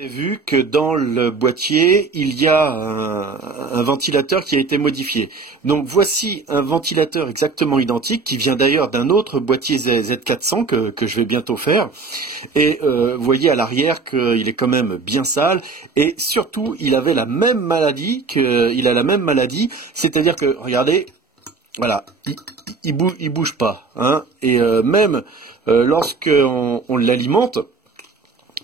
J'ai vu que dans le boîtier, il y a un ventilateur qui a été modifié. Donc voici un ventilateur exactement identique, qui vient d'ailleurs d'un autre boîtier Z400 que je vais bientôt faire. Et vous voyez à l'arrière qu'il est quand même bien sale. Et surtout, il avait la même maladie, c'est-à-dire que, regardez, voilà, il bouge pas. Hein, et même lorsqu'on l'alimente,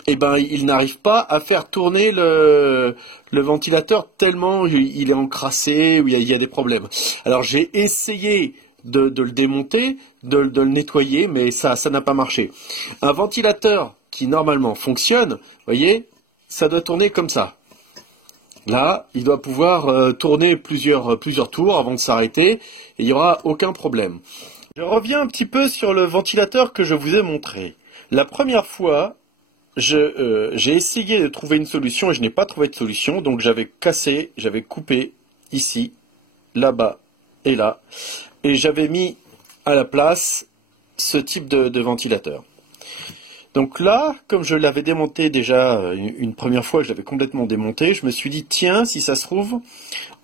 eh ben, il n'arrive pas à faire tourner le ventilateur tellement il est encrassé, ou il y a des problèmes. Alors j'ai essayé de le démonter, de le nettoyer, mais ça n'a pas marché. Un ventilateur qui normalement fonctionne, vous voyez, ça doit tourner comme ça. Là, il doit pouvoir tourner plusieurs tours avant de s'arrêter, et il n'y aura aucun problème. Je reviens un petit peu sur le ventilateur que je vous ai montré. La première fois, j'ai essayé de trouver une solution et je n'ai pas trouvé de solution, donc j'avais coupé ici, là-bas et là, et j'avais mis à la place ce type de ventilateur. Donc là, comme je l'avais démonté déjà une première fois, je l'avais complètement démonté, je me suis dit, tiens, si ça se trouve,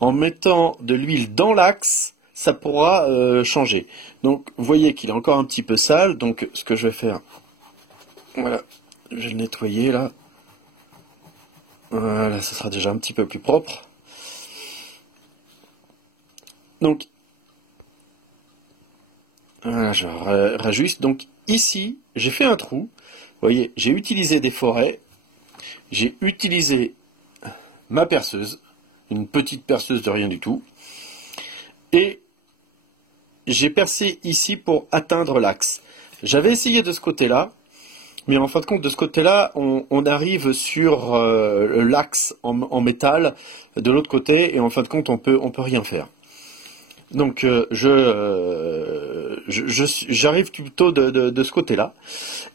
en mettant de l'huile dans l'axe, ça pourra changer. Donc vous voyez qu'il est encore un petit peu sale, donc ce que je vais faire, voilà. Je vais le nettoyer là. Voilà, ça sera déjà un petit peu plus propre. Donc, voilà, je rajuste. Donc ici, j'ai fait un trou. Vous voyez, j'ai utilisé des forêts. J'ai utilisé ma perceuse. Une petite perceuse de rien du tout. Et j'ai percé ici pour atteindre l'axe. J'avais essayé de ce côté-là. Mais en fin de compte, de ce côté-là, on arrive sur l'axe en métal de l'autre côté, et en fin de compte, on peut rien faire. Donc, j'arrive plutôt de ce côté-là.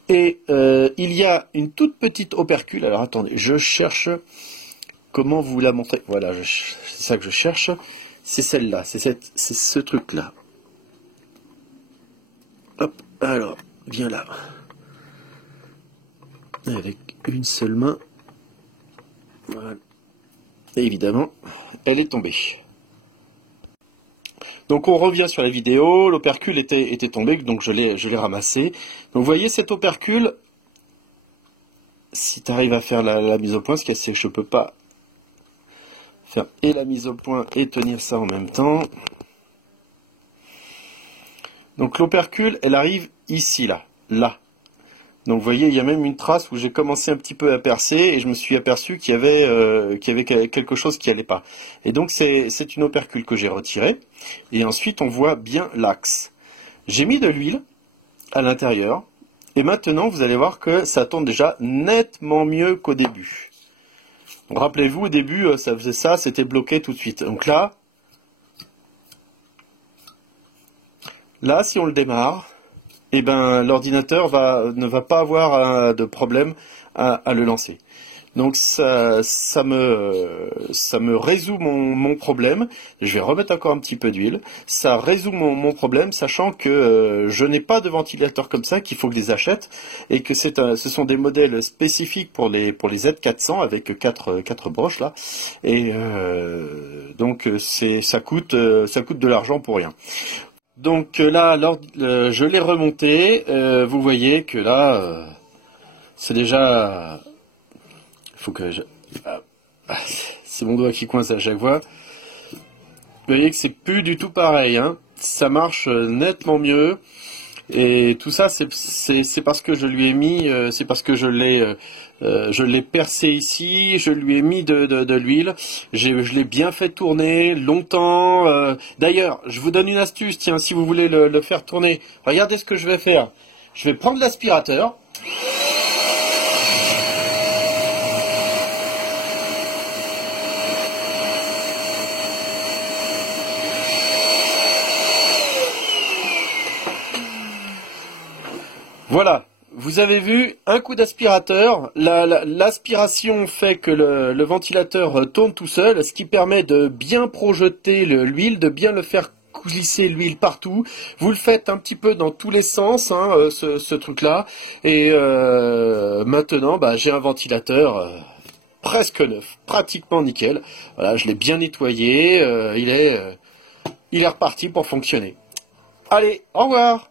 Et il y a une toute petite opercule. Alors, attendez, je cherche comment vous la montrer. Voilà, c'est ça que je cherche. C'est celle-là, c'est ce truc-là. Hop, alors, viens là. Avec une seule main. Voilà. Et évidemment, elle est tombée. Donc on revient sur la vidéo, l'opercule était tombé, donc je l'ai ramassé. Donc vous voyez cet opercule, si tu arrives à faire la mise au point, parce que je ne peux pas faire et la mise au point et tenir ça en même temps. Donc l'opercule, elle arrive ici, là. Donc vous voyez, il y a même une trace où j'ai commencé un petit peu à percer et je me suis aperçu qu'il y avait quelque chose qui n'allait pas. Et donc c'est une opercule que j'ai retirée. Et ensuite on voit bien l'axe. J'ai mis de l'huile à l'intérieur. Et maintenant vous allez voir que ça tourne déjà nettement mieux qu'au début. Rappelez-vous, au début ça faisait ça, c'était bloqué tout de suite. Donc là, si on le démarre, eh ben, l'ordinateur ne va pas avoir de problème à le lancer. Donc ça me résout mon problème. Je vais remettre encore un petit peu d'huile. Ça résout mon problème, sachant que je n'ai pas de ventilateur comme ça, qu'il faut que je les achète, et que ce sont des modèles spécifiques pour les Z400 avec quatre broches là. Et donc ça coûte de l'argent pour rien. Donc là, je l'ai remonté. Vous voyez que là, c'est déjà... faut que c'est mon doigt qui coince à chaque fois. Vous voyez que c'est plus du tout pareil. Hein. Ça marche nettement mieux. Et tout ça, c'est parce que je lui ai mis... c'est parce que je l'ai percé ici, je lui ai mis de l'huile, je l'ai bien fait tourner longtemps. D'ailleurs, je vous donne une astuce, tiens, si vous voulez le faire tourner, regardez ce que je vais faire. Je vais prendre l'aspirateur. Voilà. Vous avez vu, un coup d'aspirateur, l'aspiration fait que le ventilateur tourne tout seul, ce qui permet de bien projeter l'huile, de bien le faire glisser l'huile partout. Vous le faites un petit peu dans tous les sens, hein, ce truc-là. Et maintenant, j'ai un ventilateur presque neuf, pratiquement nickel. Voilà, je l'ai bien nettoyé, il est reparti pour fonctionner. Allez, au revoir!